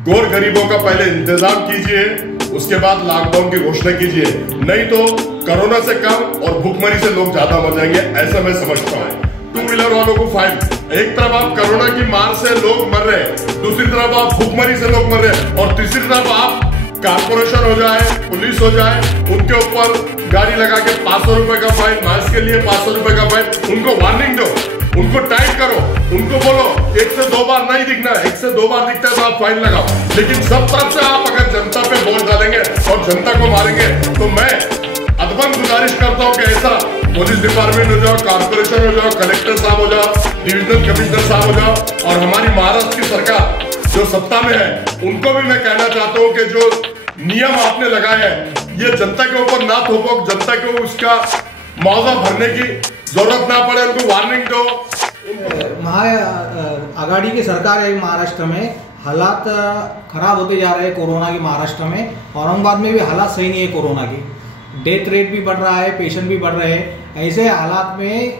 गोर गरीबों का पहले इंतजाम कीजिए, उसके बाद लॉकडाउन की घोषणा कीजिए, नहीं तो कोरोना से कम और भूखमरी से लोग ज्यादा मर जाएंगे, ऐसा मैं समझता हूँ। टू व्हीलर वालों को फाइन, एक तरफ आप कोरोना की मार से लोग मर रहे हैं, दूसरी तरफ आप भूखमरी से लोग मर रहे हैं, और तीसरी तरफ आप कारपोरेशन हो जाए, पुलिस हो जाए, उनके ऊपर गाड़ी लगा के 500 रुपए का फाइन, मास्क के लिए 500 रुपए का फाइन, उनको वार्निंग दो, उनको टाइट करो, उनको बोलो 1 से 2 बार नहीं दिखना, 1 से 2 बार दिखता है तो आप फाइन लगाओ। लेकिन सब तरफ से आप अगर जनता पे बोल डालेंगे और जनता को मारेंगे तो मैं अदबन गुजारिश करता हूं कि ऐसा पुलिस डिपार्टमेंट हो जाओ, कारपोरेशन हो जाओ, कलेक्टर साहब हो जाओ, डिविजनल कमिश्नर साहब हो जाओ, और हमारी महाराष्ट्र की सरकार जो सत्ता में है उनको भी मैं कहना चाहता हूं कि जो नियम आपने लगाए हैं ये जनता के ऊपर ना थोपो, जनता को उसका मुआवजा भरने की जरूरत ना पड़े, उनको वार्निंग दो। आघाड़ी की सरकार है महाराष्ट्र में, हालात खराब होते जा रहे हैं कोरोना के। महाराष्ट्र में औरंगाबाद में भी हालात सही नहीं है कोरोना की, डेथ रेट भी बढ़ रहा है, पेशेंट भी बढ़ रहे हैं। ऐसे हालात में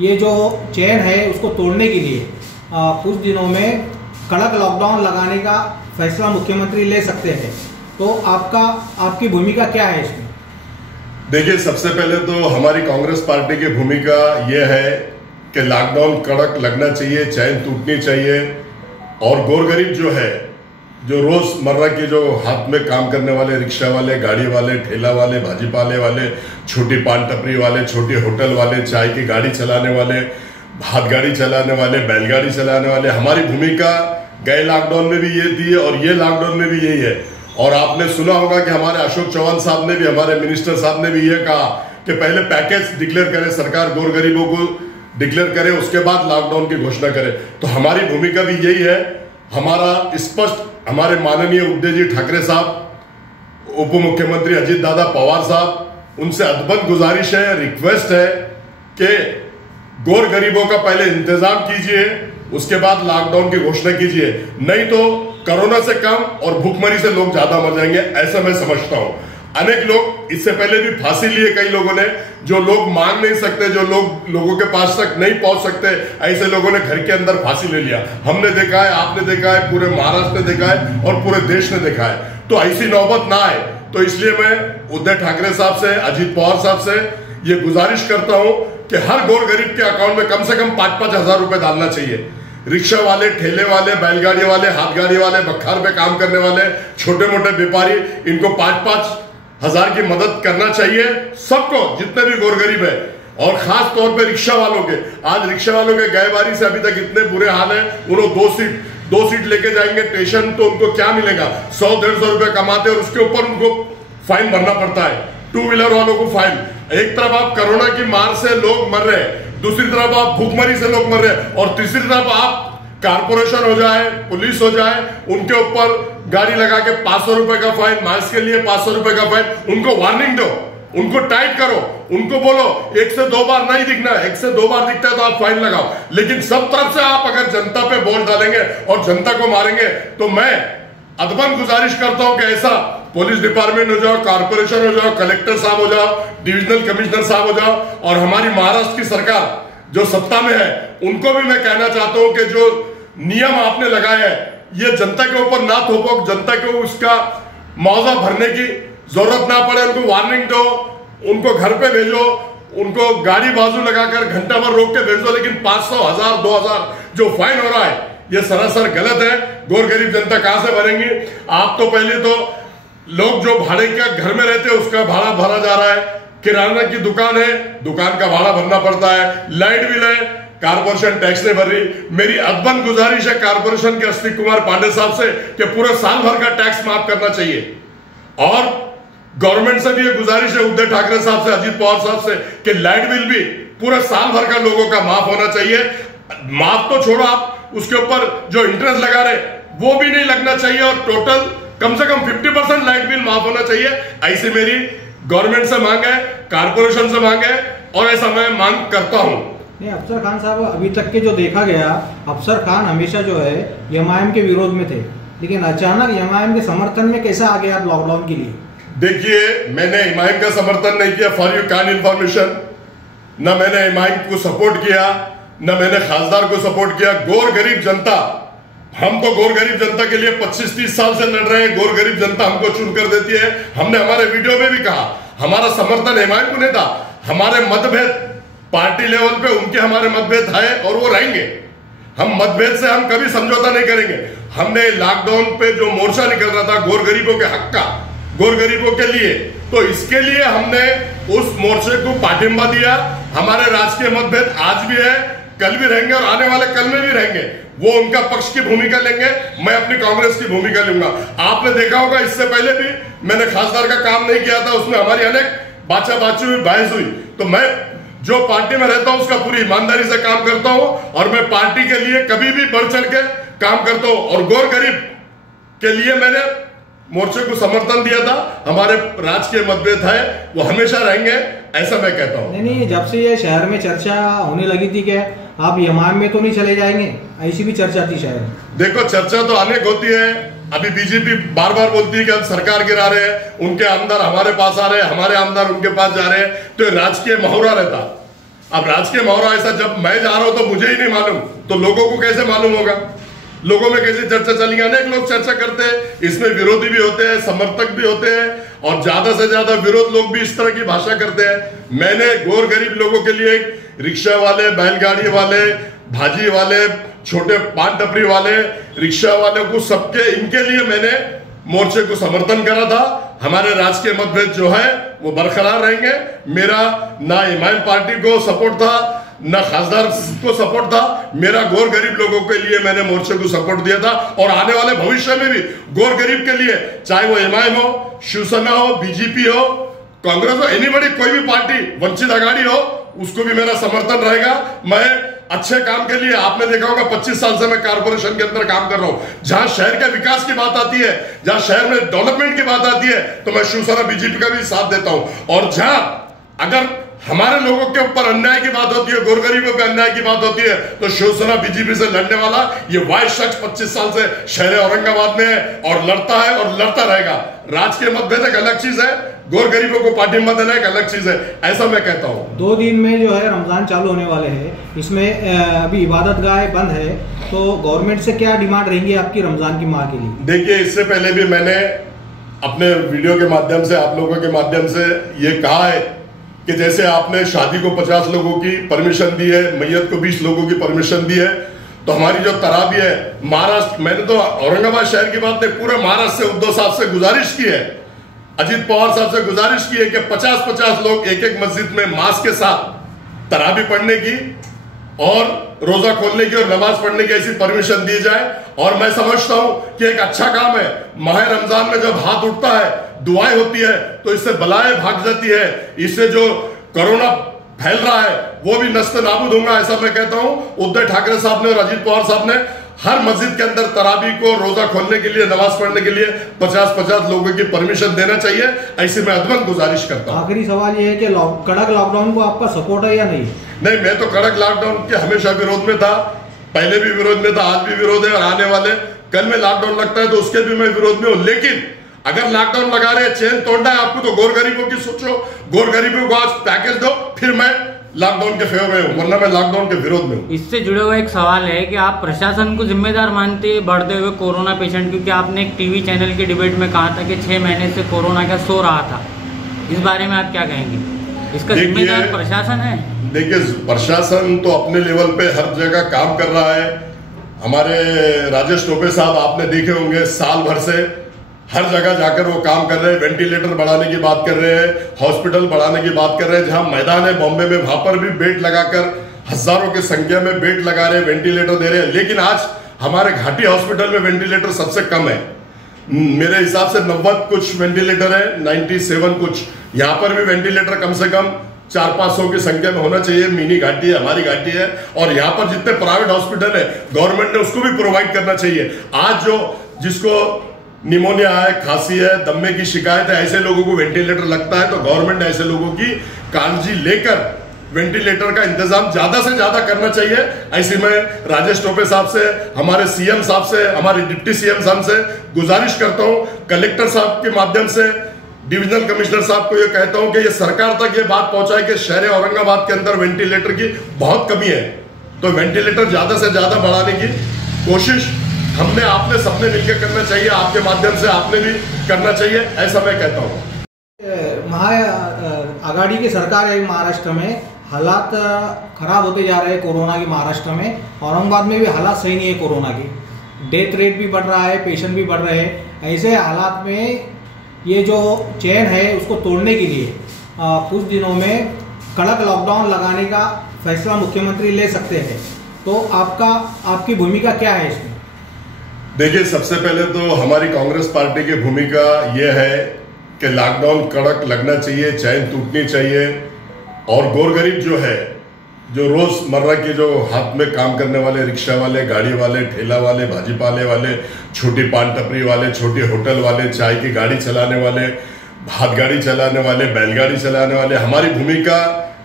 ये जो चेन है उसको तोड़ने के लिए कुछ दिनों में कड़क लॉकडाउन लगाने का फैसला मुख्यमंत्री ले सकते हैं, तो आपकी भूमिका क्या है इसमें? देखिए, सबसे पहले तो हमारी कांग्रेस पार्टी की भूमिका यह है कि लॉकडाउन कड़क लगना चाहिए, चैन टूटनी चाहिए, और गोर गरीब जो है, जो रोजमर्रा के जो हाथ में काम करने वाले रिक्शा वाले, गाड़ी वाले, ठेला वाले, भाजी पाले वाले, छोटी पान टपरी वाले, छोटे होटल वाले, चाय की गाड़ी चलाने वाले, हाथ गाड़ी चलाने वाले, बैलगाड़ी चलाने वाले, हमारी भूमिका गए लॉकडाउन में भी ये थी और ये लॉकडाउन में भी यही है। और आपने सुना होगा कि हमारे अशोक चौहान साहब ने भी, हमारे मिनिस्टर साहब ने भी ये कहा कि पहले पैकेज डिक्लेयर करे सरकार, गोर गरीबों को डिक्लेयर करे, उसके बाद लॉकडाउन की घोषणा करे। तो हमारी भूमिका भी यही है। हमारा स्पष्ट हमारे माननीय उद्धव जी ठाकरे साहब, उप मुख्यमंत्री अजीत दादा पवार साहब, उनसे अदबन गुजारिश है, रिक्वेस्ट है कि गोर गरीबों का पहले इंतजाम कीजिए, उसके बाद लॉकडाउन की घोषणा कीजिए, नहीं तो कोरोना से कम और भूखमरी से लोग ज्यादा मर जाएंगे, ऐसा मैं समझता हूं। अनेक लोग इससे पहले भी फांसी लिए, कई लोगों ने, जो लोग मांग नहीं सकते, जो लोगों के पास तक नहीं पहुंच सकते, ऐसे लोगों ने घर के अंदर फांसी ले लिया। हमने देखा है, आपने देखा है, पूरे महाराष्ट्र ने देखा है और पूरे देश ने देखा है। तो ऐसी नौबत ना आए, तो इसलिए मैं उद्धव ठाकरे साहब से, अजीत पवार साहब से ये गुजारिश करता हूं कि हर गोर गरीब के अकाउंट में कम से कम 5-5 हजार रुपए डालना चाहिए। रिक्शा वाले, ठेले वाले, बैलगाड़ी वाले, हाथ गाड़ी वाले, बखार पे काम करने वाले, छोटे मोटे व्यापारी, इनको 5-5 हजार की मदद करना चाहिए सबको, जितने भी गोर गरीब है, और खास तौर पे रिक्शा वालों के। आज रिक्शा वालों के गए बारी से अभी तक इतने बुरे हाल है, उन्होंने दो सीट लेके जाएंगे स्टेशन तो उनको क्या मिलेगा? 100-150 रुपए कमाते और उसके ऊपर उनको फाइन भरना पड़ता है। टू व्हीलर वालों को फाइन, एक तरफ आप कोरोना की मार से लोग मर रहे हैं, दूसरी तरफ आप भूखमरी से लोग मर रहे हैं, और तीसरी तरफ आप कारपोरेशन हो जाए, पुलिस हो जाए, उनके ऊपर गाड़ी लगा के 500 रुपए का फाइन, मास्क के लिए 500 रुपए का फाइन, उनको वार्निंग दो, उनको टाइट करो, उनको बोलो 1 से 2 बार नहीं दिखना, 1 से 2 बार दिखता है तो आप फाइन लगाओ। लेकिन सब तरफ से आप अगर जनता पे बोल डालेंगे और जनता को मारेंगे तो मैं अदबन गुजारिश करता हूं कि ऐसा पुलिस डिपार्टमेंट हो जाओ, कारपोरेशन हो जाओ, कलेक्टर साहब हो जाओ, डिविजनल कमिश्नर साहब हो जाओ, और हमारी महाराष्ट्र की सरकार जो सत्ता में है उनको भी मैं कहना चाहता हूं कि जो नियम आपने लगाए हैं ये जनता के ऊपर ना थोपो, जनता को उसका मुआवजा भरने की जरूरत ना पड़े, उनको वार्निंग दो, उनको घर पे भेजो, उनको गाड़ी बाजू लगाकर घंटा भर रोक के भेजो। लेकिन 500, 1000, 2000 जो फाइन हो रहा है ये सरासर गलत है। गोर गरीब जनता कहां से भरेंगी? आप तो पहले तो लोग जो भाड़े के घर में रहते हैं उसका भाड़ा भरा जा रहा है, किराना की दुकान है, दुकान का भाड़ा भरना पड़ता है, लाइट बिल है, कारपोरेशन टैक्स नहीं भर रही। मेरी अदबन गुजारिश है कारपोरेशन के अस्तिक कुमार पांडे साहब से कि पूरे साल भर का टैक्स माफ करना चाहिए, और गवर्नमेंट से भी ये गुजारिश है, उद्धव ठाकरे साहब से, अजीत पवार साहब से, कि लाइट बिल भी पूरे साल भर का लोगों का माफ होना चाहिए। माफ तो छोड़ो, आप उसके ऊपर जो इंटरेस्ट लगा रहे वो भी नहीं लगना चाहिए, और टोटल कम से कम 50% लाइट बिल माफ होना चाहिए। ऐसी मेरी गवर्नमेंट से मांग है, कारपोरेशन से मांग है, और ऐसा मैं मांग करता हूं। नहीं, अफसर खान साहब, अभी तक के जो देखा गया, अफसर खान हमेशा जो है एमआईएम के विरोध में थे, लेकिन अचानक एमआईएम के समर्थन में कैसे आ गए आप लॉकडाउन के लिए? देखिए, मैंने एमआईएम का समर्थन नहीं किया, फॉर यू काइंड इंफॉर्मेशन। न मैंने एमआईएम को सपोर्ट किया, न मैंने खासदार को सपोर्ट किया। गोर गरीब जनता हम तो गोर गरीब जनता के लिए 25-30 साल से लड़ रहे हैं। गोर गरीब जनता हमको चुन कर देती है। हमने हमारे वीडियो में भी कहा हमारा समर्थन हिमायत को नहीं था। हमारे मतभेद पार्टी लेवल पे उनके हमारे मतभेद है और वो रहेंगे। हम मतभेद से हम कभी समझौता नहीं करेंगे। हमने लॉकडाउन पे जो मोर्चा निकल रहा था गोर गरीबों के हक का, गोर गरीबों के लिए, तो इसके लिए हमने उस मोर्चे को पाठिंबा दिया। हमारे राजकीय मतभेद आज भी है, कल भी रहेंगे और आने वाले कल में भी रहेंगे। वो उनका पक्ष की भूमिका लेंगे, मैं अपनी कांग्रेस की भूमिका लूंगा। आपने देखा होगा इससे पहले भी मैंने खासदार का काम नहीं किया था, उसमें हमारी अनेक बाचा बाची हुई, बहस हुई। तो मैं जो पार्टी में रहता हूं उसका पूरी ईमानदारी से काम करता हूं और मैं पार्टी के लिए कभी भी बढ़ चढ़ के काम करता हूं। और गोर गरीब के लिए मैंने मोर्चे को समर्थन दिया था। हमारे राजकीय मतभेद है वो हमेशा रहेंगे, ऐसा मैं कहता हूं। नहीं, जब से ये शहर में चर्चा होने लगी थी कि आप यमाम में तो नहीं चले जाएंगे, ऐसी भी चर्चा थी शहर में। देखो चर्चा तो अनेक होती है। अभी बीजेपी बार बार बोलती है कि हम सरकार गिरा रहे हैं, उनके आमदार हमारे पास आ रहे हैं, हमारे आमदार उनके पास जा रहे हैं, तो राजकीय मुहावरा रहता। अब राजकीय मुहावरा ऐसा जब मैं जा रहा हूं तो मुझे ही नहीं मालूम, तो लोगों को कैसे मालूम होगा? लोगों में कैसी चर्चा चलेगी? अनेक लोग चर्चा करते हैं, इसमें विरोधी भी होते हैं, समर्थक भी होते हैं और ज्यादा से ज्यादा विरोध लोग भी इस तरह की भाषा करते हैं। मैंने गोर गरीब लोगों के लिए रिक्शा वाले, बैलगाड़ी वाले, भाजी वाले, छोटे पान टपरी वाले, रिक्शा वाले को, सबके इनके लिए मैंने मोर्चे को समर्थन करा था। हमारे राजकीय मतभेद जो है वो बरकरार रहेंगे। मेरा ना इमाम पार्टी को सपोर्ट था, ना खासदार को सपोर्ट था। मेरा गोर गरीब लोगों के लिए मैंने मोर्चे को सपोर्ट दिया था और आने वाले भविष्य में भी गोर गरीब के लिए, चाहे वो इमाम हो, शिवसेना हो, बीजेपी हो, कांग्रेस हो, एनीबॉडी, कोई भी पार्टी, वंचित आघाड़ी हो, उसको भी मेरा समर्थन रहेगा। मैं अच्छे काम के लिए, आपने देखा होगा 25 साल से मैं कारपोरेशन के अंदर काम कर रहा हूं। जहां शहर के विकास की बात आती है, जहां शहर में डेवलपमेंट की बात आती है, तो मैं शिवसेना बीजेपी का भी साथ देता हूं। और जहां अगर हमारे लोगों के ऊपर अन्याय की बात होती है, गोर गरीबों पे अन्याय की बात होती है, तो शिवसेना बीजेपी से लड़ने वाला ये वाइस शख्स 25 साल से शहर औरंगाबाद में है और लड़ता है और लड़ता रहेगा। राजकीय मतभेद एक अलग चीज है, गोर गरीबों को पार्टिंबा देना एक अलग चीज है, ऐसा मैं कहता हूँ। 2 दिन में जो है रमजान चालू होने वाले हैं, इसमें अभी इबादत गाह बंद है, तो गवर्नमेंट से क्या डिमांड रहेंगी आपकी रमजान की माह के लिए? देखिए, इससे पहले भी मैंने अपने वीडियो के माध्यम से, आप लोगों के माध्यम से ये कहा है कि जैसे आपने शादी को 50 लोगों की परमिशन दी है, मैयत को 20 लोगों की परमिशन दी है, तो हमारी जो तराबी है महाराष्ट्र, मैंने तो औरंगाबाद शहर की बात नहीं, पूरे महाराष्ट्र से उद्धव साहब से गुजारिश की है, अजीत पवार साहब से गुजारिश की है कि 50-50 लोग एक एक मस्जिद में मास्क के साथ तराबी पढ़ने की और रोजा खोलने की और नमाज पढ़ने की ऐसी परमिशन दी जाए। और मैं समझता हूं कि एक अच्छा काम है। माह रमजान में जब हाथ उठता है, दुआएं होती है, तो इससे बलाएं भाग जाती है, इससे जो कोरोना फैल रहा है वो भी नस्ते नाबूद होगा, ऐसा मैं कहता हूं। उद्धव ठाकरे साहब ने और अजीत पवार साहब ने हर मस्जिद के अंदर तराबी को, रोजा खोलने के लिए, नमाज पढ़ने के लिए 50-50 लोगों की परमिशन देना चाहिए, ऐसी मैं अदमन गुजारिश करता हूं। आखिरी सवाल ये है कि कड़क लॉकडाउन को आपका सपोर्ट है या नहीं? नहीं, मैं तो कड़क लॉकडाउन के हमेशा विरोध में था, पहले भी विरोध में था, आज भी विरोध है और आने वाले कल में लॉकडाउन लगता है तो उसके भी मैं विरोध में हूं। लेकिन अगर लॉकडाउन लगा रहे, चेन तोड़ना है आपको, तो गोर गरीबों की सोचो, गोर गरीबों को आज पैकेज दो, फिर मैं लॉकडाउन के फेवर में हूं, वरना मैं लॉकडाउन के विरोध में हूं। इससे जुड़े हुआ एक सवाल है कि आप प्रशासन को जिम्मेदार मानते हैं बढ़ते हुए कोरोना पेशेंट, क्योंकि आपने एक टीवी चैनल की डिबेट में कहा था कि 6 महीने से कोरोना का सो रहा था, इस बारे में आप क्या कहेंगे? इसका जिम्मेदार प्रशासन है? देखिए, प्रशासन तो अपने लेवल पे हर जगह काम कर रहा है। हमारे राजेश टोपे साहब आपने देखे होंगे, साल भर से हर जगह जाकर वो काम कर रहे हैं, वेंटिलेटर बढ़ाने की बात कर रहे हैं, हॉस्पिटल बढ़ाने की बात कर रहे हैं। जहां मैदान है बॉम्बे में, वहां पर भी बेड लगाकर हजारों की संख्या में बेड लगा रहे हैं, वेंटिलेटर दे रहे हैं। लेकिन आज हमारे घाटी हॉस्पिटल में वेंटिलेटर सबसे कम है, मेरे हिसाब से 90 कुछ वेंटिलेटर है, 97 कुछ। यहाँ पर भी वेंटिलेटर कम से कम 400-500 की संख्या में होना चाहिए। मिनी घाटी है, हमारी घाटी है, और यहाँ पर जितने प्राइवेट हॉस्पिटल है गवर्नमेंट ने उसको भी प्रोवाइड करना चाहिए। आज जो जिसको निमोनिया है, खांसी है, दम्मे की शिकायत है, ऐसे लोगों को वेंटिलेटर लगता है, तो गवर्नमेंट ने ऐसे लोगों की काळजी लेकर वेंटिलेटर का इंतजाम ज्यादा से ज्यादा करना चाहिए। ऐसी मैं राजेश टोपे साहब से, हमारे सीएम साहब से, हमारे डिप्टी सीएम साहब से गुजारिश करता हूं, कलेक्टर साहब के माध्यम से डिविजनल कमिश्नर साहब को यह कहता हूं कि ये सरकार तक ये बात पहुंचाए कि शहर औरंगाबाद के अंदर वेंटिलेटर की बहुत कमी है, तो वेंटिलेटर ज्यादा से ज्यादा बढ़ाने की कोशिश हमने आपने सबने मिलकर करना चाहिए, आपके माध्यम से आपने भी करना चाहिए, ऐसा मैं कहता हूँ। आघाड़ी की सरकार है महाराष्ट्र में, हालात खराब होते जा रहे हैं कोरोना के महाराष्ट्र में। औरंगाबाद में भी हालात सही नहीं है कोरोना की, डेथ रेट भी बढ़ रहा है, पेशेंट भी बढ़ रहे हैं। ऐसे हालात में ये जो चेन है उसको तोड़ने के लिए कुछ दिनों में कड़क लॉकडाउन लगाने का फैसला मुख्यमंत्री ले सकते हैं। तो आपकी भूमिका क्या है इसमें? देखिए, सबसे पहले तो हमारी कांग्रेस पार्टी की भूमिका ये है कि लॉकडाउन कड़क लगना चाहिए, चैन टूटनी चाहिए और गोरगरीब जो है, जो रोजमर्रा के जो हाथ में काम करने वाले रिक्शा वाले, गाड़ी वाले, ठेला वाले, भाजीपाले वाले, छोटी पान टपरी वाले, छोटी होटल वाले, चाय की गाड़ी चलाने वाले, हाथ गाड़ी चलाने वाले, बैलगाड़ी चलाने वाले, हमारी भूमिका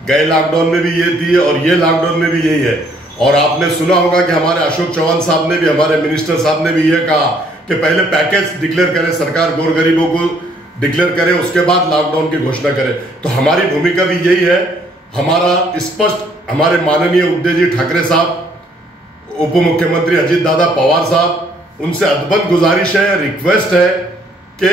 गए लॉकडाउन में भी ये थी और ये लॉकडाउन में भी यही है। और आपने सुना होगा कि हमारे अशोक चौहान साहब ने भी, हमारे मिनिस्टर साहब ने भी ये कहा कि पहले पैकेज डिक्लेयर करे सरकार, गोरगरीबों को डिक्लेयर करे, उसके बाद लॉकडाउन की घोषणा करे। तो हमारी भूमिका भी यही है। हमारा स्पष्ट हमारे माननीय उद्धव जी ठाकरे साहब, उप मुख्यमंत्री अजीत दादा पवार साहब, उनसे अदबन गुजारिश है, रिक्वेस्ट है कि